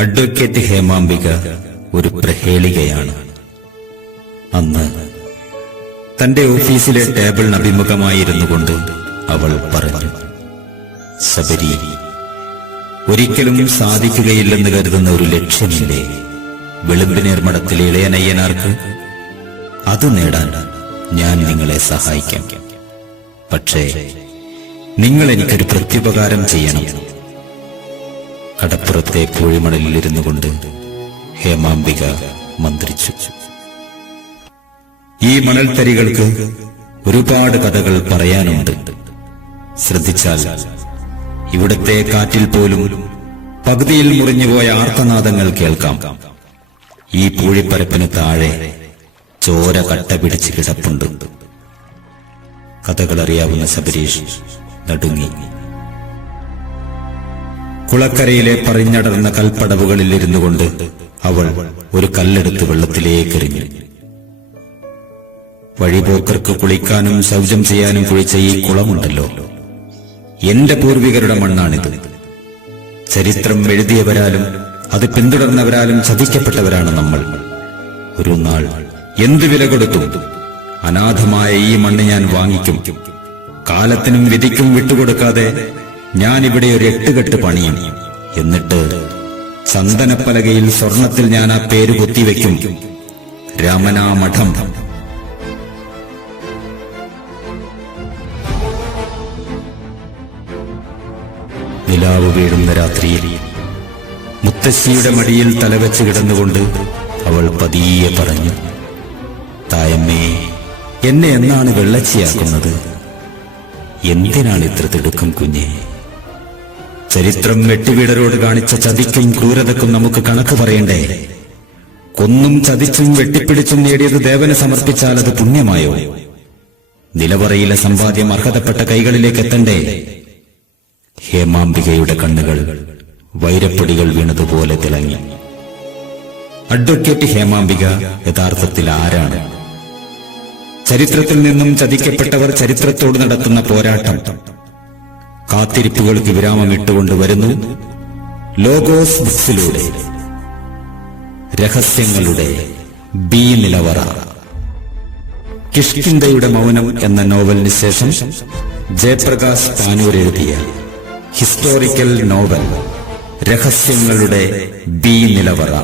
Advocate Hemambika ഒരു പ്രഹേളികയാണ്. അന്ന് തന്റെ ഓഫീസിലെ ടേബിളിന് അഭിമുഖമായിരുന്നു കൊണ്ട് അവൾ പറഞ്ഞു, ശബരി, ഒരിക്കലും സാധിക്കുകയില്ലെന്ന് കരുതുന്ന ഒരു ലക്ഷ്യമില്ലേ വെളുമ്പിനീർമഠത്തിലെ ഇളയനയ്യനാർക്ക്? അത് നേടാൻ ഞാൻ നിങ്ങളെ സഹായിക്കാം. പക്ഷേ നിങ്ങൾ എനിക്കൊരു പ്രത്യുപകാരം ചെയ്യണം. കടപ്പുറത്തെ കുഴിമണലിലിരുന്നു കൊണ്ട് ഹേമാംബിക മന്ത്രിച്ചു. ഈ മണൽത്തരികൾക്ക് ഒരുപാട് കഥകൾ പറയാനുണ്ട്. ശ്രദ്ധിച്ചാൽ ഇവിടുത്തെ കാറ്റിൽ പോലും പകുതിയിൽ മുറിഞ്ഞുപോയ ആർത്തനാദങ്ങൾ കേൾക്കാം. ഈ പൂഴിപ്പരപ്പിന് താഴെ ചോര കട്ട പിടിച്ച് കിടപ്പുണ്ട്. കഥകളറിയാവുന്ന ശബരീഷ് നടുങ്ങി. കുളക്കരയിലെ പറിഞ്ഞടർന്ന കൽപ്പടവുകളിൽ ഇരുന്നു കൊണ്ട് അവൾ ഒരു കല്ലെടുത്ത് വെള്ളത്തിലേക്കെറിഞ്ഞു. വഴിപോക്കർക്ക് കുളിക്കാനും ശൗചം ചെയ്യാനും കുഴിച്ച ഈ കുളമുണ്ടല്ലോ, എന്റെ പൂർവികരുടെ മണ്ണാണിത്. ചരിത്രം എഴുതിയവരാലും അത് പിന്തുടർന്നവരാലും ചതിക്കപ്പെട്ടവരാണ് നമ്മൾ. ഒരു നാൾ എന്ത് വില കൊടുത്തു അനാഥമായ ഈ മണ്ണ് ഞാൻ വാങ്ങിക്കും. കാലത്തിനും വിധിക്കും വിട്ടുകൊടുക്കാതെ ഞാനിവിടെ ഒരു 8 കെട്ട് പണിയും. എന്നിട്ട് ചന്ദനപ്പലകയിൽ സ്വർണത്തിൽ ഞാൻ ആ പേര് കുത്തിവെക്കും, രാമനാമഠം. നിലാവ് വീഴുന്ന രാത്രിയിൽ മുത്തശ്ശിയുടെ മടിയിൽ തലവെച്ച് കിടന്നുകൊണ്ട് അവൾ പതിയെ പറഞ്ഞു, തായമ്മേ, എന്നെ എന്നാണ് വെള്ളച്ചിയാക്കുന്നത്? എന്തിനാണ് ഇത്ര തിടുക്കം കുഞ്ഞെ? ചരിത്രം വെട്ടിവീടരോട് കാണിച്ച ചതിക്കും ക്രൂരതക്കും നമുക്ക് കണക്ക് പറയണ്ടേ? കൊന്നും ചതിച്ചും വെട്ടിപ്പിടിച്ചും നേടിയത് ദേവന് സമർപ്പിച്ചാൽ അത് പുണ്യമായോ? നിലവറയിലെ സമ്പാദ്യം അർഹതപ്പെട്ട കൈകളിലേക്ക് എത്തണ്ടേ? ഹേമാംബികയുടെ കണ്ണുകൾ വൈരപ്പൊടികൾ വീണതുപോലെ തിളങ്ങി. അഡ്വക്കേറ്റ് ഹേമാംബിക യഥാർത്ഥത്തിൽ ആരാണ്? ചരിത്രത്തിൽ നിന്നും ചതിക്കപ്പെട്ടവർ ചരിത്രത്തോട് നടത്തുന്ന പോരാട്ടം. കാത്തിരിപ്പുകൾക്ക് വിരാമമിട്ടുകൊണ്ട് വരുന്നു ലോഗോസ് ബുക്സിലൂടെ രഹസ്യങ്ങളുടെ ബി നിലവറ. കിഷ്കിന്ധയുടെ മൗനം എന്ന നോവലിന് ശേഷം ജയപ്രകാശ് താനൂർ എഴുതിയ ഹിസ്റ്റോറിക്കൽ നോവൽ രഹസ്യങ്ങളുടെ ബി നിലവറ.